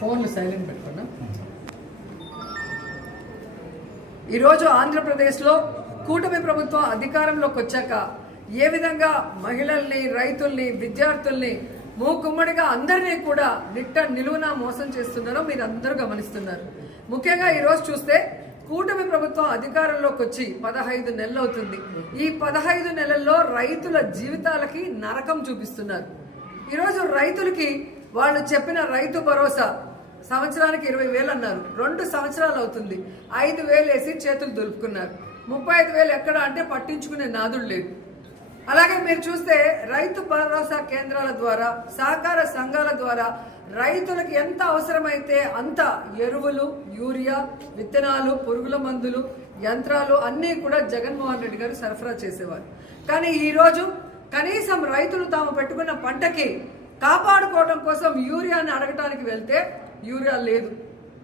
ఫోన్లు సైలెంట్ పెట్టుకున్నా. ఈరోజు ఆంధ్రప్రదేశ్లో కూటమి ప్రభుత్వం అధికారంలోకి వచ్చాక ఏ విధంగా మహిళల్ని, రైతుల్ని, విద్యార్థుల్ని మూకుమ్మడిగా అందరినీ కూడా నిలువున మోసం చేస్తున్నారో మీరు అందరూ గమనిస్తున్నారు. ముఖ్యంగా ఈరోజు చూస్తే కూటమి ప్రభుత్వం అధికారంలోకి వచ్చి 15 నెలలు అవుతుంది. ఈ 15 నెలల్లో రైతుల జీవితాలకి నరకం చూపిస్తున్నారు. ఈరోజు రైతులకి వాళ్ళు చెప్పిన రైతు భరోసా సంవత్సరానికి 20,000 అన్నారు. 2 సంవత్సరాలు అవుతుంది. 5,000 వేసి చేతులు దులుపుకున్నారు. 35,000 ఎక్కడ అంటే పట్టించుకునే నాదుడు లేదు. అలాగే మీరు చూస్తే రైతు భరోసా కేంద్రాల ద్వారా, సహకార సంఘాల ద్వారా రైతులకు ఎంత అవసరమైతే అంత ఎరువులు, యూరియా, విత్తనాలు, పురుగుల మందులు, యంత్రాలు అన్నీ కూడా జగన్మోహన్ రెడ్డి గారు సరఫరా చేసేవారు. కానీ ఈరోజు కనీసం రైతులు తాము పెట్టుకున్న పంటకి కాపాడుకోవడం కోసం యూరియాని అడగటానికి వెళ్తే యూరియా లేదు.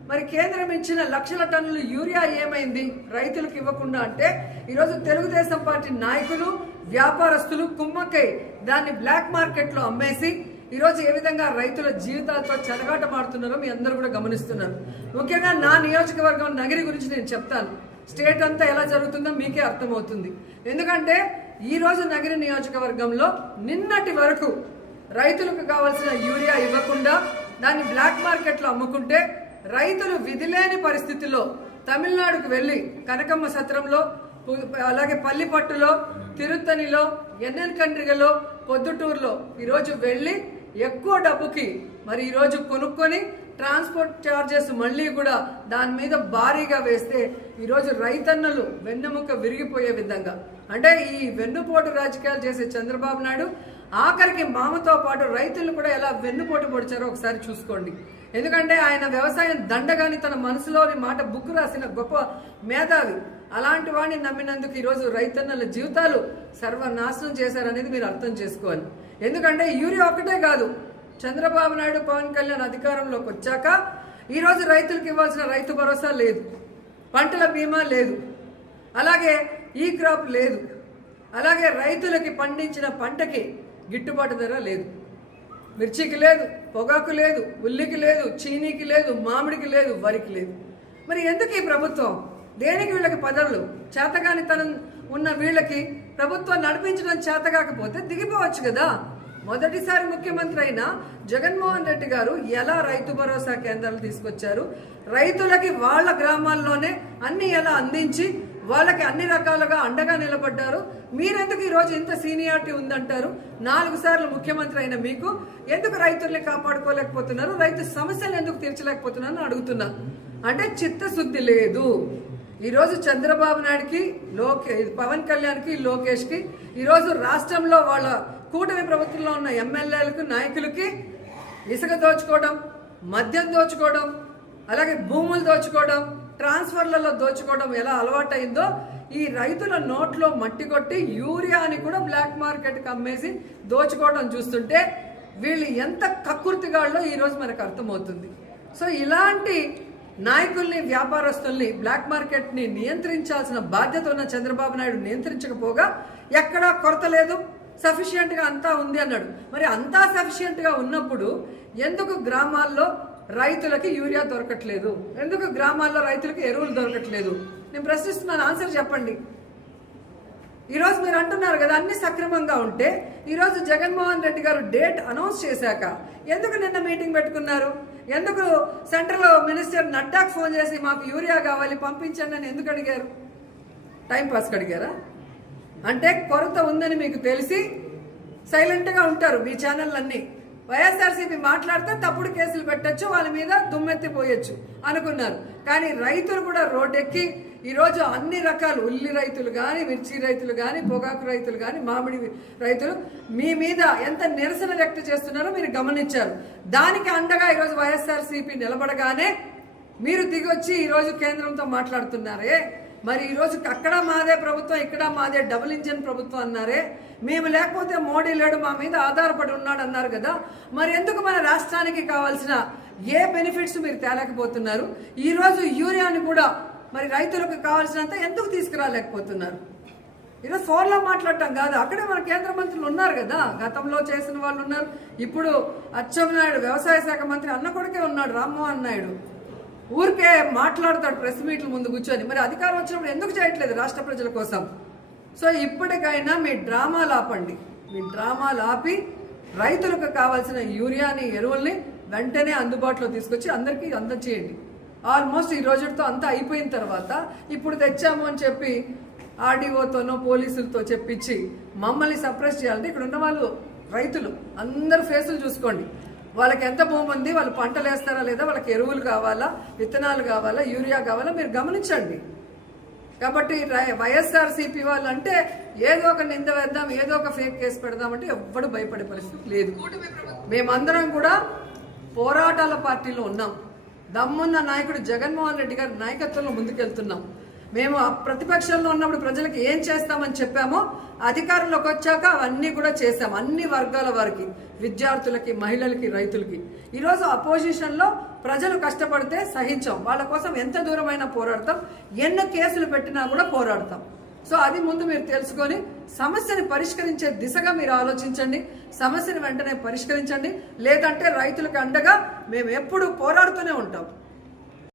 మరి కేంద్రం ఇచ్చిన లక్షల టన్నులు యూరియా ఏమైంది రైతులకు ఇవ్వకుండా అంటే ఈరోజు తెలుగుదేశం పార్టీ నాయకులు, వ్యాపారస్తులు కుమ్మక్కై దాన్ని బ్లాక్ మార్కెట్లో అమ్మేసి ఈరోజు ఏ విధంగా రైతుల జీవితాలతో చెలగాటమాడుతున్నారో మీ అందరూ కూడా గమనిస్తున్నారు. ముఖ్యంగా నా నియోజకవర్గం నగిరి గురించి నేను చెప్తాను. స్టేట్ అంతా ఎలా జరుగుతుందో మీకే అర్థమవుతుంది. ఎందుకంటే ఈరోజు నగిరి నియోజకవర్గంలో నిన్నటి వరకు రైతులకు కావాల్సిన యూరియా ఇవ్వకుండా దాన్ని బ్లాక్ మార్కెట్లో అమ్ముకుంటే రైతులు విధిలేని పరిస్థితిలో తమిళనాడుకు వెళ్ళి కనకమ్మ సత్రంలో, అలాగే పల్లిపట్టులో, తిరుత్తనిలో, ఎన్నెల్కండ్రిగలో, పొద్దుటూరులో ఈరోజు వెళ్ళి ఎక్కువ డబ్బుకి మరి ఈరోజు కొనుక్కొని ట్రాన్స్పోర్ట్ ఛార్జెస్ మళ్ళీ కూడా దాని మీద భారీగా వేస్తే ఈరోజు రైతన్నలు వెన్నెముక విరిగిపోయే విధంగా, అంటే ఈ వెన్నుపోటు రాజకీయాలు చేసే చంద్రబాబు నాయుడు ఆఖరికి మామతో పాటు రైతులను కూడా ఎలా వెన్నుపోటు పొడిచారో ఒకసారి చూసుకోండి. ఎందుకంటే ఆయన వ్యవసాయం దండగాని తన మనసులోని మాట బుక్ రాసిన గొప్ప మేధావి. అలాంటి వాడిని నమ్మినందుకు ఈరోజు రైతన్నల జీవితాలు సర్వనాశనం చేశారనేది మీరు అర్థం చేసుకోవాలి. ఎందుకంటే యూరియా ఒక్కటే కాదు, చంద్రబాబు నాయుడు, పవన్ కళ్యాణ్ అధికారంలోకి వచ్చాక ఈరోజు రైతులకు ఇవ్వాల్సిన రైతు భరోసా లేదు, పంటల బీమా లేదు, అలాగే ఈ క్రాప్ లేదు, అలాగే రైతులకి పండించిన పంటకి గిట్టుబాటు ధర లేదు. మిర్చికి లేదు, పొగాకు లేదు, ఉల్లికి లేదు, చీనీకి లేదు, మామిడికి లేదు, వరికి లేదు. మరి ఎందుకు ఈ ప్రభుత్వం? దేనికి వీళ్ళకి పదవులు? చేతగానితనం ఉన్న వీళ్ళకి ప్రభుత్వం నడిపించడం చేత కాకపోతే దిగిపోవచ్చు కదా. మొదటిసారి ముఖ్యమంత్రి అయిన జగన్మోహన్ రెడ్డి గారు ఎలా రైతు భరోసా కేంద్రాలు తీసుకొచ్చారు, రైతులకి వాళ్ళ గ్రామాల్లోనే అన్ని ఎలా అందించి వాళ్ళకి అన్ని రకాలుగా అండగా నిలబడ్డారు. మీరెందుకు ఈరోజు ఇంత సీనియారిటీ ఉందంటారు? 4 సార్లు ముఖ్యమంత్రి అయిన మీకు ఎందుకు రైతుల్ని కాపాడుకోలేకపోతున్నారు, రైతు సమస్యలు ఎందుకు తీర్చలేకపోతున్నారు అని అడుగుతున్నా. అంటే చిత్తశుద్ధి లేదు. ఈరోజు చంద్రబాబు నాయుడుకి, పవన్ కళ్యాణ్కి, లోకేష్కి ఈరోజు రాష్ట్రంలో వాళ్ళ కూటమి ప్రభుత్వంలో ఉన్న ఎమ్మెల్యేలకు, నాయకులకి ఇసుక దోచుకోవడం, మద్యం దోచుకోవడం, అలాగే భూములు దోచుకోవడం, ట్రాన్స్ఫర్లలో దోచుకోవడం ఎలా అలవాటైందో ఈ రైతుల నోట్లో మట్టి కొట్టి యూరియాని కూడా బ్లాక్ మార్కెట్కి అమ్మేసి దోచుకోవడం చూస్తుంటే వీళ్ళు ఎంత కక్కుర్తిగాళ్ళో ఈరోజు మనకు అర్థమవుతుంది. సో ఇలాంటి నాయకుల్ని, వ్యాపారస్తుల్ని, బ్లాక్ మార్కెట్ని నియంత్రించాల్సిన బాధ్యత ఉన్న చంద్రబాబు నాయుడు నియంత్రించకపోగా ఎక్కడా కొరత లేదు, సఫిషియెంట్గా అంతా ఉంది అన్నాడు. మరి అంతా సఫిషియెంట్గా ఉన్నప్పుడు ఎందుకు గ్రామాల్లో రైతులకి యూరియా దొరకట్లేదు? ఎందుకు గ్రామాల్లో రైతులకి ఎరువులు దొరకట్లేదు? నేను ప్రశ్నిస్తున్నాను, ఆన్సర్ చెప్పండి. ఈరోజు మీరు అంటున్నారు కదా అన్ని సక్రమంగా ఉంటే ఈరోజు జగన్మోహన్ రెడ్డి గారు డేట్ అనౌన్స్ చేశాక ఎందుకు నిన్న మీటింగ్ పెట్టుకున్నారు? ఎందుకు సెంట్రల్ మినిస్టర్ నడ్డాకు ఫోన్ చేసి మాకు యూరియా కావాలి పంపించండి అని ఎందుకు అడిగారు? టైంపాస్కి అడిగారా? అంటే కొరత ఉందని మీకు తెలిసి సైలెంట్గా ఉంటారు మీ ఛానళ్ళన్నీ. వైఎస్ఆర్సీపీ మాట్లాడితే తప్పుడు కేసులు పెట్టచ్చు, వాళ్ళ మీద దుమ్మెత్తిపోయొచ్చు అనుకున్నారు. కానీ రైతులు కూడా రోడ్డెక్కి ఈరోజు అన్ని రకాలు ఉల్లి రైతులు కానీ, మిర్చి రైతులు కానీ, పొగాకు రైతులు కానీ, మామిడి రైతులు మీ మీద ఎంత నిరసన వ్యక్తం చేస్తున్నారో మీరు గమనించారు. దానికి అండగా ఈరోజు వైఎస్ఆర్సీపీ నిలబడగానే మీరు దిగొచ్చి ఈరోజు కేంద్రంతో మాట్లాడుతున్నారే. మరి ఈరోజు అక్కడ మాదే ప్రభుత్వం, ఇక్కడ మాదే డబుల్ ఇంజిన్ ప్రభుత్వం అన్నారే. మేము లేకపోతే మోడీ లేడు, మా మీద ఆధారపడి ఉన్నాడు అన్నారు కదా. మరి ఎందుకు మన రాష్ట్రానికి కావాల్సిన ఏ బెనిఫిట్స్ మీరు తేలేకపోతున్నారు? ఈరోజు యూరియాని కూడా మరి రైతులకు కావాల్సినంత ఎందుకు తీసుకురాలేకపోతున్నారు? ఈరోజు ఫోన్లో మాట్లాడటం కాదు, అక్కడే మన కేంద్ర మంత్రులు ఉన్నారు కదా, గతంలో చేసిన వాళ్ళు ఉన్నారు. ఇప్పుడు అచ్చెన్నాయుడు వ్యవసాయ శాఖ మంత్రి అన్న కొడుకే ఉన్నాడు, రామ్మోహన్ నాయుడు. ఊరికే మాట్లాడతాడు ప్రెస్ మీట్ల ముందు కూర్చొని. మరి అధికారం వచ్చినప్పుడు ఎందుకు చేయట్లేదు రాష్ట్ర ప్రజల కోసం? సో ఇప్పటికైనా మీ డ్రామాలు ఆపండి. మీ డ్రామాలు ఆపి రైతులకు కావాల్సిన యూరియాని, ఎరువుల్ని వెంటనే అందుబాటులో తీసుకొచ్చి అందరికీ అందజేయండి. ఆల్మోస్ట్ ఈ రోజుతో అంతా అయిపోయిన తర్వాత ఇప్పుడు తెచ్చాము అని చెప్పి ఆర్డీఓతోనో పోలీసులతో చెప్పించి మమ్మల్ని సప్రెస్ చేయాలంటే ఇక్కడ ఉన్న వాళ్ళు రైతులు అందరు ఫేసులు చూసుకోండి. వాళ్ళకి ఎంత భూమి ఉంది, వాళ్ళు పంటలు వేస్తారా లేదా, వాళ్ళకి ఎరువులు కావాలా, విత్తనాలు కావాలా, యూరియా కావాలా, మీరు గమనించండి. కాబట్టి వైఎస్ఆర్సీపీ వాళ్ళు అంటే ఏదో ఒక నింద వేద్దాం, ఏదో ఒక ఫేక్ కేసు పెడదామంటే ఎవ్వడు భయపడే పరిస్థితి లేదు. మేమందరం కూడా పోరాటాల పార్టీలో ఉన్నాం. దమ్మున్న నాయకుడు జగన్మోహన్ రెడ్డి గారి నాయకత్వంలో ముందుకెళ్తున్నాం. మేము ప్రతిపక్షంలో ఉన్నప్పుడు ప్రజలకు ఏం చేస్తామని చెప్పామో అధికారంలోకి వచ్చాక అవన్నీ కూడా చేశాం. అన్ని వర్గాల వారికి, విద్యార్థులకి, మహిళలకి, రైతులకి. ఈరోజు అపోజిషన్లో ప్రజలు కష్టపడితే సహించాం. వాళ్ళ కోసం ఎంత దూరమైనా పోరాడతాం, ఎన్ని కేసులు పెట్టినా కూడా పోరాడతాం. సో అది ముందు మీరు తెలుసుకొని సమస్యని పరిష్కరించే దిశగా మీరు ఆలోచించండి. సమస్యని వెంటనే పరిష్కరించండి. లేదంటే రైతులకు అండగా మేము ఎప్పుడు పోరాడుతూనే ఉంటాం.